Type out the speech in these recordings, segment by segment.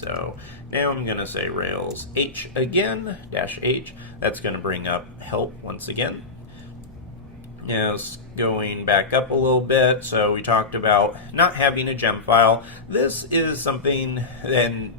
So now I'm going to say Rails H again, -H. That's going to bring up help once again. Now, going back up a little bit, so we talked about not having a gem file. This is something, and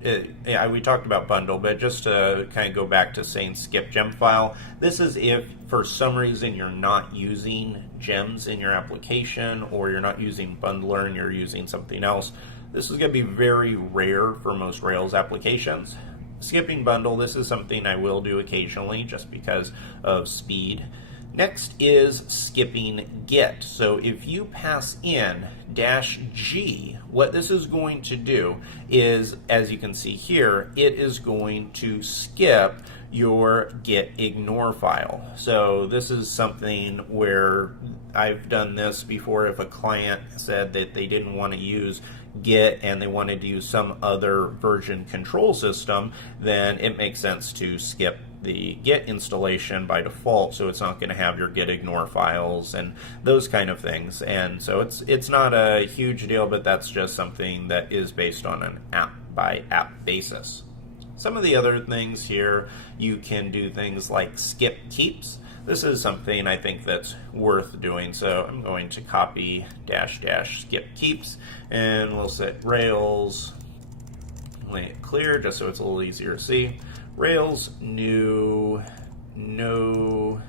we talked about bundle, but just to kind of go back to saying skip gem file, this is if for some reason you're not using gems in your application, or you're not using bundler and you're using something else. This is going to be very rare for most Rails applications. Skipping bundle, this is something I will do occasionally just because of speed. Next is skipping get. So if you pass in -G, what this is going to do is, as you can see here, it is going to skip your get ignore file. So this is something where I've done this before. If a client said that they didn't want to use Git and they wanted to use some other version control system, then it makes sense to skip the Git installation by default, so it's not going to have your Git ignore files and those kind of things. And so it's not a huge deal, but that's just something that is based on an app by app basis. Some of the other things here, you can do things like skip keeps. This is something I think that's worth doing, so I'm going to copy --skip keeps, and we'll set Rails, lay it clear just so it's a little easier to see. Rails new no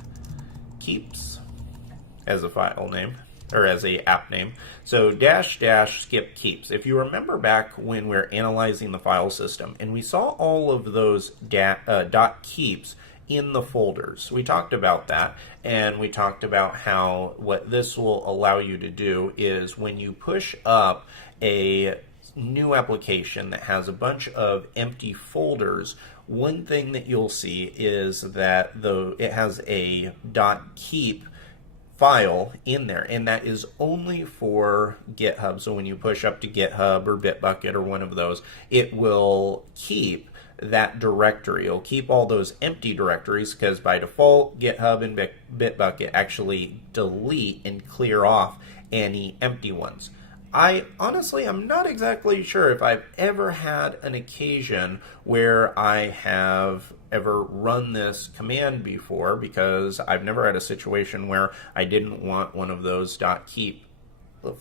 keeps as a file name, or as a app name. So --skip keeps. If you remember back when we were analyzing the file system and we saw all of those dot keeps in the folders, we talked about that, and we talked about how what this will allow you to do is when you push up a new application that has a bunch of empty folders, one thing that you'll see is that it has a .keep file in there, and that is only for GitHub. So when you push up to GitHub or Bitbucket or one of those, it will keep that directory. It'll keep all those empty directories because by default, GitHub and Bitbucket actually delete and clear off any empty ones. I'm not exactly sure if I've ever had an occasion where I have ever run this command before, because I've never had a situation where I didn't want one of those .keep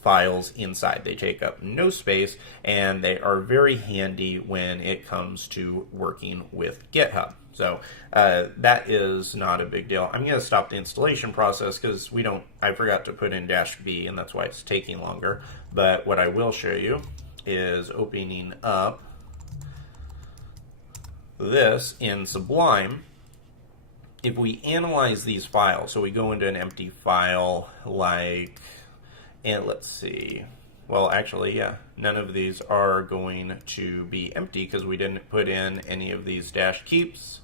files inside. They take up no space, and they are very handy when it comes to working with GitHub. So that is not a big deal. I'm going to stop the installation process because I forgot to put in -B, and that's why it's taking longer. But what I will show you is opening up this in Sublime. If we analyze these files, so we go into an empty file and let's see. Well, actually, yeah, none of these are going to be empty because we didn't put in any of these -keeps.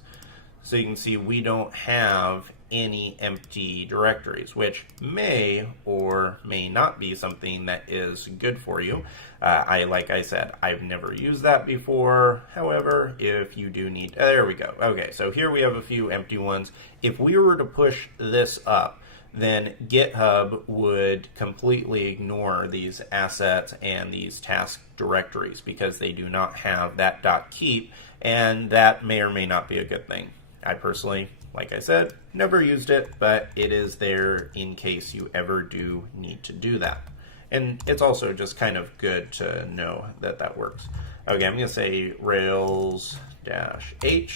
So you can see we don't have any empty directories, which may or may not be something that is good for you. Like I said, I've never used that before. However, if you do need, there we go. Okay, so here we have a few empty ones. If we were to push this up, then GitHub would completely ignore these assets and these task directories because they do not have that .keep, and that may or may not be a good thing. I personally, like I said, never used it, but it is there in case you ever do need to do that. And it's also just kind of good to know that that works. Okay, I'm going to say Rails-H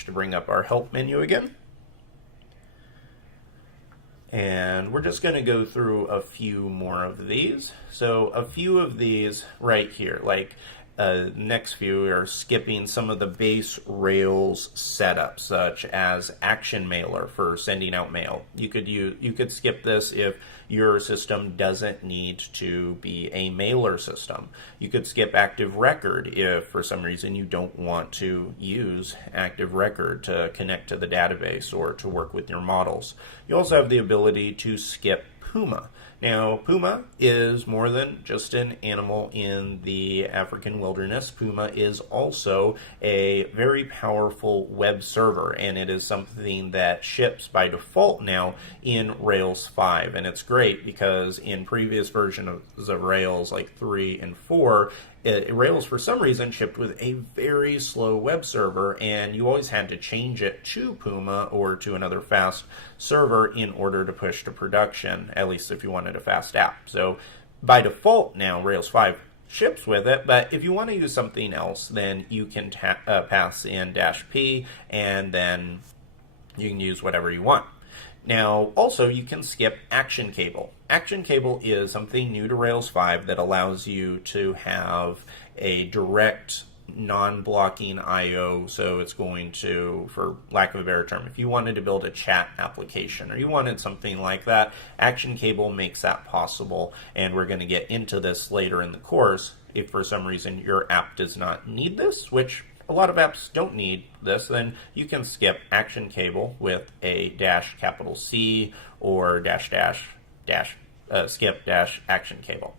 to bring up our help menu again. And we're just going to go through a few more of these. So a few of these right here, like next few are skipping some of the base Rails setups, such as Action Mailer for sending out mail. You could skip this if your system doesn't need to be a mailer system. You could skip Active Record if for some reason you don't want to use Active Record to connect to the database or to work with your models. You also have the ability to skip Puma. Now, puma is more than just an animal in the African wilderness. Puma is also a very powerful web server, and it is something that ships by default now in Rails 5. And it's great because in previous versions of Rails, like 3 and 4, Rails, for some reason, shipped with a very slow web server, and you always had to change it to Puma or to another fast server in order to push to production, at least if you wanted a fast app. So by default now, Rails 5 ships with it, but if you want to use something else, then you can pass in -p, and then you can use whatever you want. Now, also, you can skip Action Cable. Action Cable is something new to Rails 5 that allows you to have a direct non-blocking I/O, so it's going to, for lack of a better term, if you wanted to build a chat application or you wanted something like that, Action Cable makes that possible, and we're going to get into this later in the course. If for some reason your app does not need this, which a lot of apps don't need this, then you can skip Action Cable with a -C or skip Action Cable.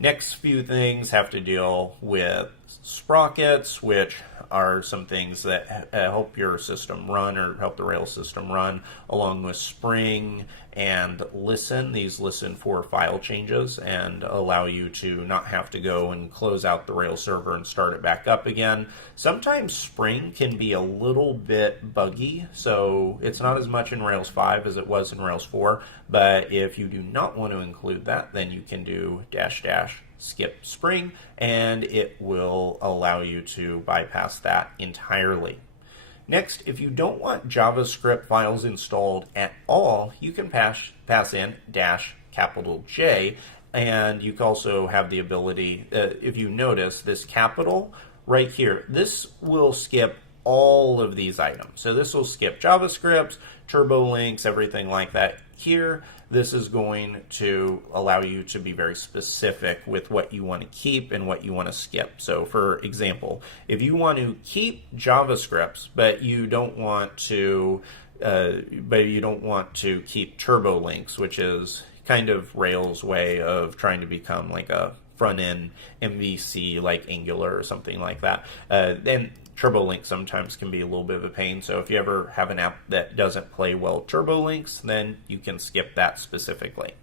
Next few things have to deal with sprockets, which are some things that help your system run or help the Rails system run, along with Spring and Listen. These listen for file changes and allow you to not have to go and close out the Rails server and start it back up again. Sometimes Spring can be a little bit buggy, so it's not as much in Rails 5 as it was in Rails 4, but if you do not want to include that, then you can do skip Spring, and it will allow you to bypass that entirely. Next, if you don't want JavaScript files installed at all, you can pass in -J, and you can also have the ability, if you notice this capital right here, this will skip all of these items. So this will skip JavaScript, turbo links, everything like that. Here, this is going to allow you to be very specific with what you want to keep and what you want to skip. So for example, if you want to keep JavaScript, but you don't want to keep turbo links, which is kind of Rails' way of trying to become like a front-end MVC like Angular or something like that, then turbo links sometimes can be a little bit of a pain. So if you ever have an app that doesn't play well turbo links, then you can skip that specifically.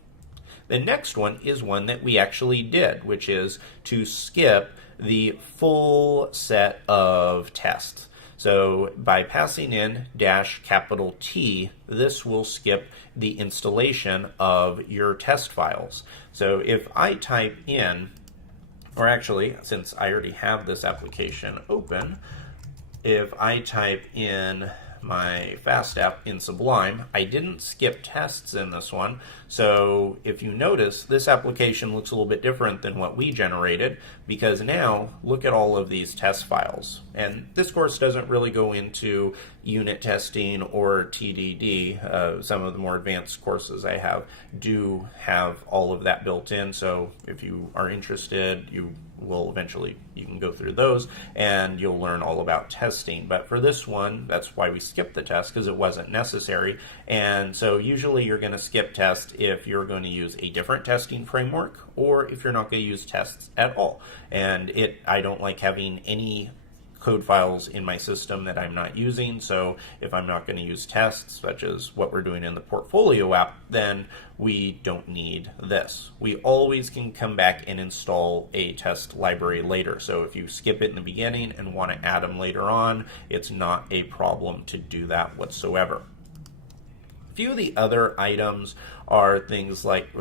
The next one is one that we actually did, which is to skip the full set of tests. So by passing in -T, this will skip the installation of your test files. So if I type in, or actually, since I already have this application open, if I type in my fast app in Sublime, I didn't skip tests in this one. So if you notice, this application looks a little bit different than what we generated, because now look at all of these test files. And this course doesn't really go into unit testing or TDD. Some of the more advanced courses I have do have all of that built in. So if you are interested, you can go through those and you'll learn all about testing. But for this one, that's why we skipped the test, because it wasn't necessary. And so usually you're going to skip test if you're going to use a different testing framework, or if you're not going to use tests at all. And I don't like having any code files in my system that I'm not using. So if I'm not going to use tests, such as what we're doing in the portfolio app, then we don't need this. We always can come back and install a test library later. So if you skip it in the beginning and want to add them later on, it's not a problem to do that whatsoever. A few of the other items are things like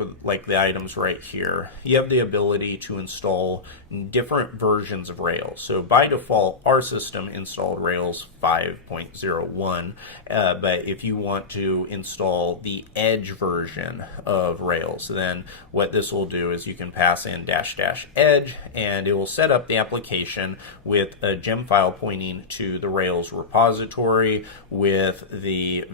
the items right here. You have the ability to install different versions of Rails. So by default, our system installed Rails 5.01, but if you want to install the Edge version of Rails, then what this will do is you can pass in --edge, and it will set up the application with a gem file pointing to the Rails repository, with the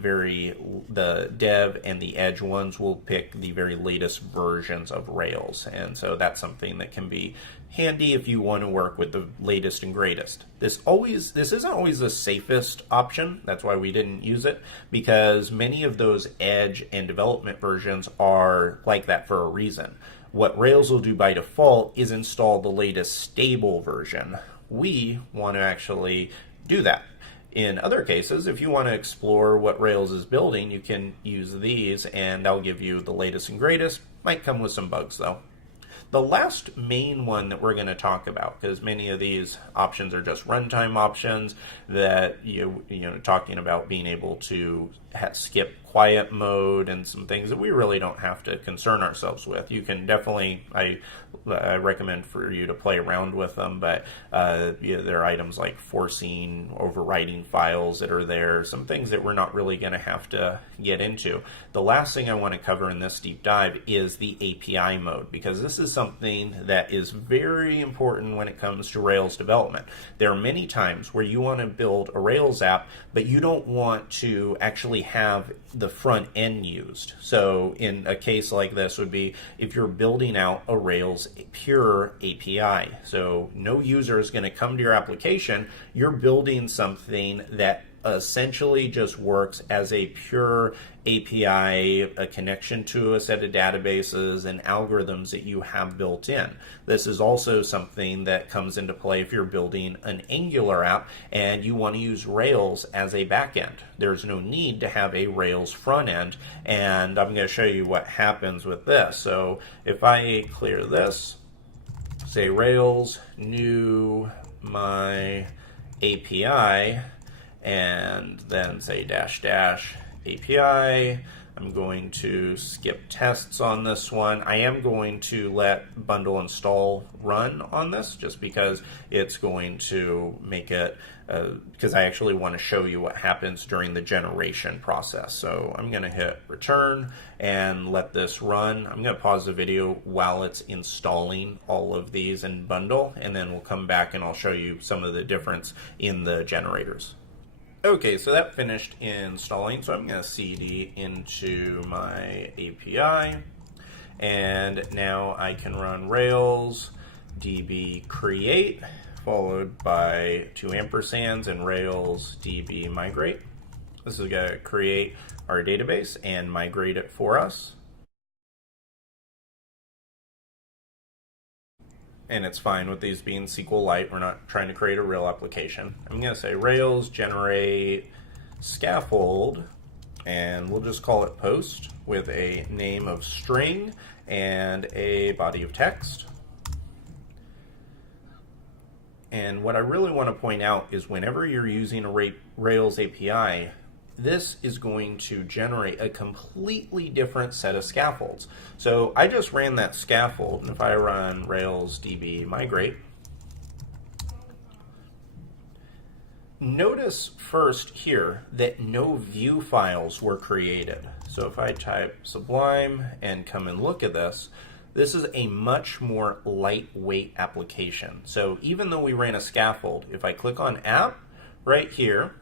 dev and the Edge ones will will pick the very latest versions of Rails. And so that's something that can be handy if you want to work with the latest and greatest. This isn't always the safest option. That's why we didn't use it, because many of those Edge and development versions are like that for a reason. What Rails will do by default is install the latest stable version. We want to actually do that. In other cases, if you want to explore what Rails is building, you can use these, and I'll give you the latest and greatest. Might come with some bugs, though. The last main one that we're going to talk about, because many of these options are just runtime options that you know talking about being able to skip quiet mode and some things that we really don't have to concern ourselves with. You can definitely, I recommend for you to play around with them, but there are items like forcing, overwriting files that are there, some things that we're not really going to have to get into. The last thing I want to cover in this deep dive is the API mode, because this is something that is very important when it comes to Rails development. There are many times where you want to build a Rails app, but you don't want to actually have the front end used. So in a case like this would be if you're building out a Rails pure API. So no user is going to come to your application. You're building something that essentially just works as a pure API, a connection to a set of databases and algorithms that you have built in. This is also something that comes into play if you're building an Angular app and you want to use Rails as a backend. There's no need to have a Rails front end, and I'm going to show you what happens with this. So if I clear this, say Rails new my API, and then say -- API. I'm going to skip tests on this one. I am going to let bundle install run on this just because it's going to make it, because I actually want to show you what happens during the generation process. So I'm going to hit return and let this run. I'm going to pause the video while it's installing all of these in bundle, and then we'll come back and I'll show you some of the difference in the generators. Okay, so that finished installing, so I'm going to cd into my API, and now I can run Rails db create, followed by 2 ampersands and Rails db migrate. This is going to create our database and migrate it for us. And it's fine with these being SQLite. We're not trying to create a real application. I'm going to say Rails generate scaffold, and we'll just call it post with a name of string and a body of text. And what I really want to point out is whenever you're using a Rails API, this is going to generate a completely different set of scaffolds. So I just ran that scaffold, and if I run Rails db migrate, notice first here that no view files were created. So if I type Sublime and come and look at this, this is a much more lightweight application. So even though we ran a scaffold, if I click on app right here,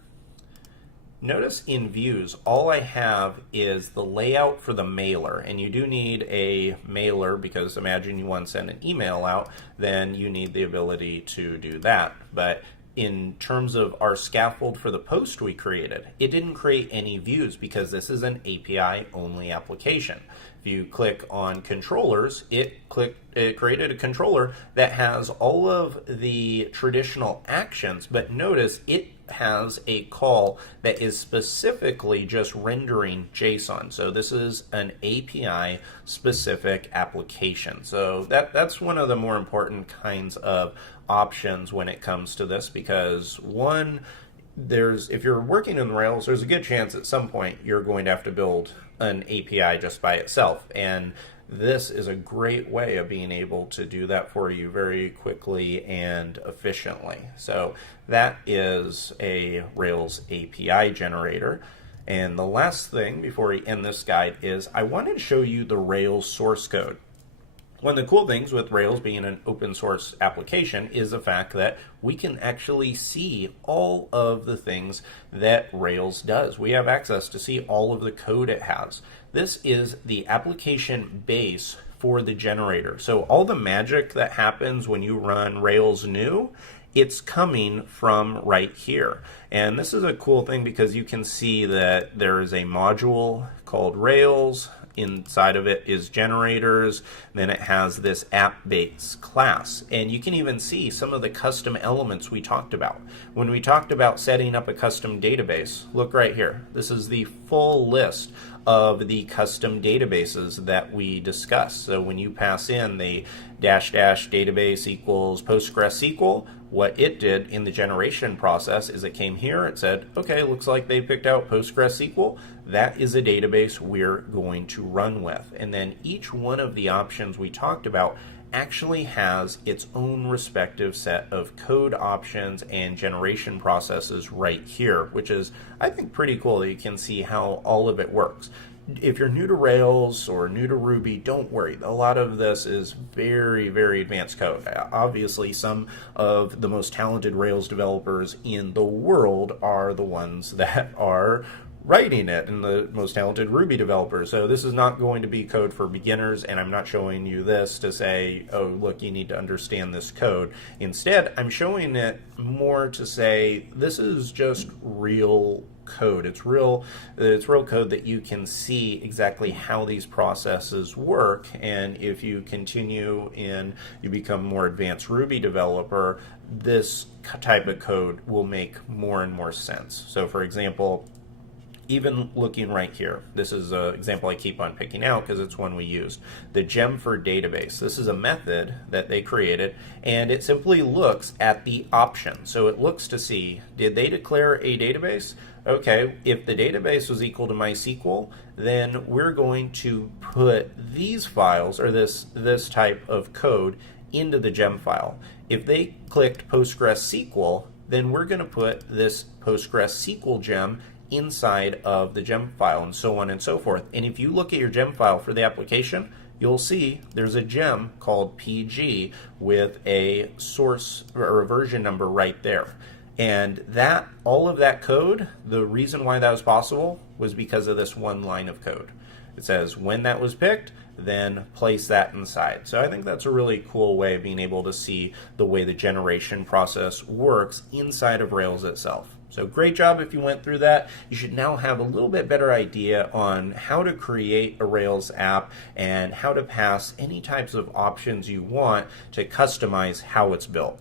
notice in views, all I have is the layout for the mailer, and you do need a mailer because imagine you want to send an email out, then you need the ability to do that. But in terms of our scaffold for the post we created, it didn't create any views because this is an API only application. If you click on controllers, it created a controller that has all of the traditional actions, but notice it has a call that is specifically just rendering JSON. So this is an API specific application. So that's one of the more important kinds of options when it comes to this, because one, if you're working in Rails, there's a good chance at some point you're going to have to build an API just by itself, and this is a great way of being able to do that for you very quickly and efficiently. So that is a Rails API generator. And the last thing before we end this guide is I wanted to show you the Rails source code. One of the cool things with Rails being an open source application is the fact that we can actually see all of the things that Rails does. We have access to see all of the code it has. This is the application base for the generator. So all the magic that happens when you run Rails new, it's coming from right here. And this is a cool thing because you can see that there is a module called Rails. Inside of it is generators. Then it has this app base class. And you can even see some of the custom elements we talked about. When we talked about setting up a custom database, look right here. This is the full list of the custom databases that we discussed. So when you pass in the -- database equals PostgreSQL, what it did in the generation process is it came here, it said, okay, looks like they picked out PostgreSQL. That is a database we're going to run with. And then each one of the options we talked about actually has its own respective set of code options and generation processes right here, which is, I think, pretty cool that you can see how all of it works. If you're new to Rails or new to Ruby, don't worry. A lot of this is very, very advanced code. Obviously, some of the most talented Rails developers in the world are the ones that are writing it, and the most talented Ruby developers. So this is not going to be code for beginners, and I'm not showing you this to say, oh, look, you need to understand this code. Instead, I'm showing it more to say, this is just real code. It's real code that you can see exactly how these processes work, and if you continue and you become a more advanced Ruby developer, this type of code will make more and more sense. So for example, even looking right here, this is an example I keep on picking out because it's one we used. The gem for database. This is a method that they created, and it simply looks at the option. So it looks to see, did they declare a database? Okay, if the database was equal to MySQL, then we're going to put these files, or this type of code, into the gem file. If they clicked PostgreSQL, then we're going to put this PostgreSQL gem inside of the gem file, and so on and so forth. And if you look at your gem file for the application, you'll see there's a gem called PG with a source or a version number right there. And that, all of that code, the reason why that was possible was because of this one line of code. It says when that was picked, then place that inside. So I think that's a really cool way of being able to see the way the generation process works inside of Rails itself. So great job if you went through that. You should now have a little bit better idea on how to create a Rails app and how to pass any types of options you want to customize how it's built.